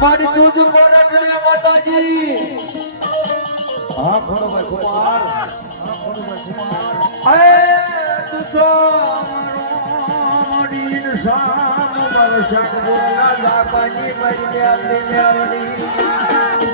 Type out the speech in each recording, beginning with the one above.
મારી તુજ કોરકડી માતાજી. હા ખોડોભાઈ કુમાર હા ખોડોભાઈ કુમાર અરે તુસો દીન સામ બરસક બોલા દાપાની મરી મેલી મેલી મારી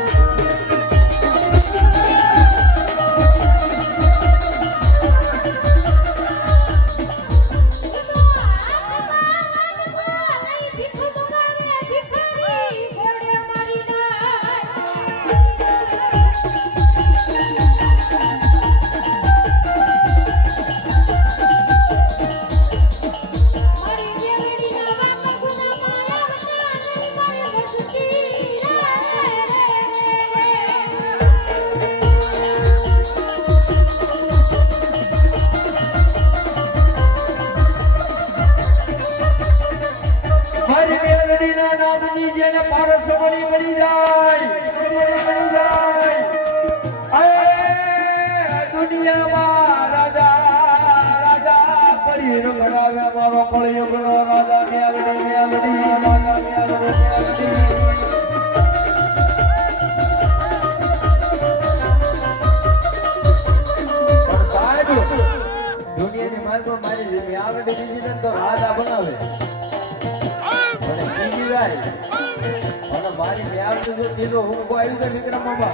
અને મારી મ્યાવની જો કીધું હું આવ્યું વિક્રમ બાબા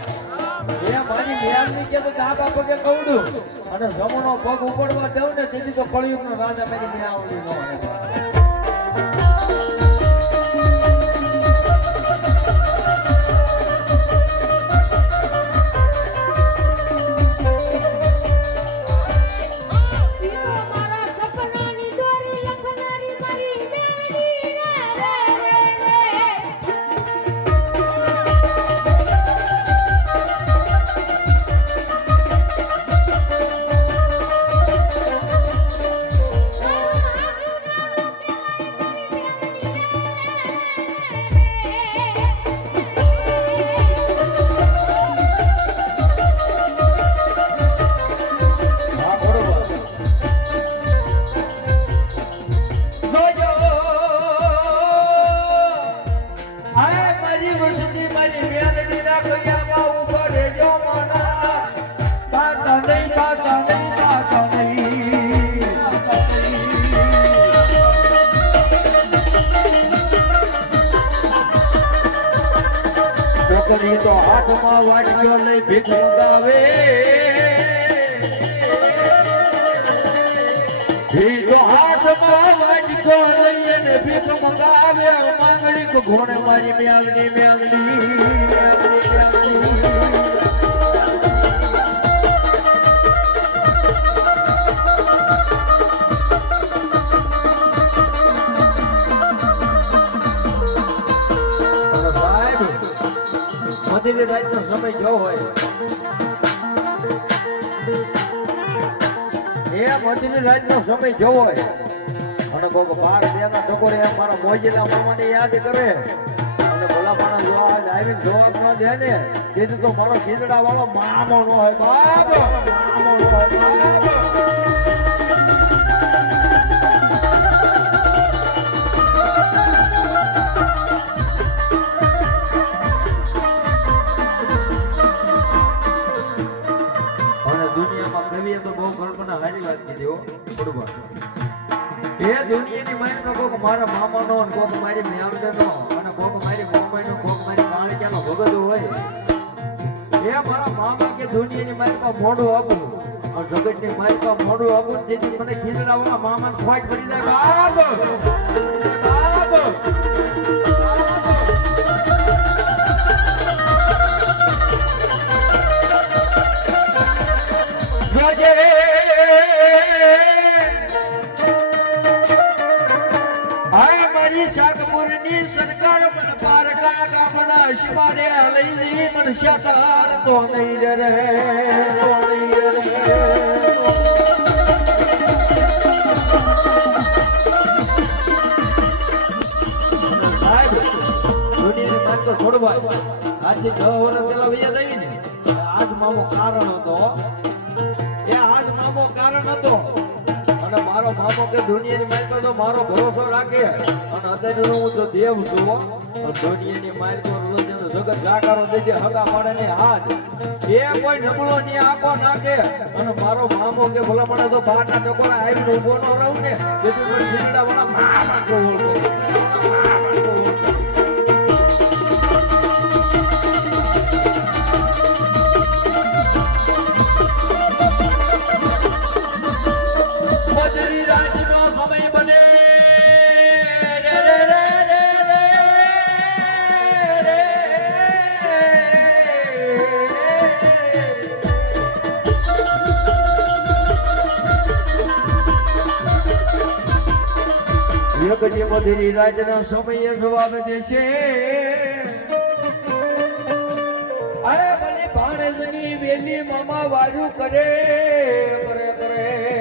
મારી મ્યાવની કે તો ડાબા પગે કવડું. અને જમણો પગ ઉપડવા દઉં ને તેથી તો કળિયુગનો રાજા મારી મ્યાવની નો છોકરી તો હાથમાં વાટક્યો લઈ ભીખ મંગાવે ભીખ હાથમાં વાટકો લઈને ભીખ મંગાવે. માંગણી ઘોડે મારી મ્યાલની મ્યાલની મ્યાલની મ્યાલની. સમય જો હોય. એ મંદિરની રાતનો સમય જો હોય. અને કોક બાર બેના ટકોરે મારા મોજીલા મામાને યાદ કરે. અને ભલા જોવા આજ આવીને જવાબ ન દે ને, તેથી તો મારો ખીચડા વાળો મામો નો હોય બાપ. મામો નો હોય બાપ. મોમાઈનો કોક મારી કાળિયાનો ભગત હોય. એ મારા મામા કે દુનિયાની મારી પાસે મોઢું આપું. અને જગતની મારી પાસે મોઢું આપું જેથી મને ખીજડાવવા મામાને ખોટ પડી જાય. શાકપુરની સરકાર પણ પારકા ગામના શિવાડે લઈ મન શેતાર તો નહીં રે તો નહીં રે તો છોડવા આજથી દસ વર્ષ પહેલા વૈયા થઈ ને આજ મામો કારણ હતો. એ આજ મામો કારણ હતો. મારો મામો કે દુનિયાની માલિકો તો મારો ભરોસો રાખે. અને અત્યારે હું તો દેવ છું દુનિયાની માલિકો જગત જાકારો દેજે હગા પાડે ને હાથ. એ કોઈ નબળો ની આંખો નાખે. અને મારો મામો કે ભલા મને તો બહારના ટકોરા આવીને ઊભો ન રહું ને. જેથી વાળા મામા યજ્ઞ બધી રાજના સમય જવાબ દેશે. અરે મને ભાણેજની વેલી મામા વાજુ કરે કરે કરે.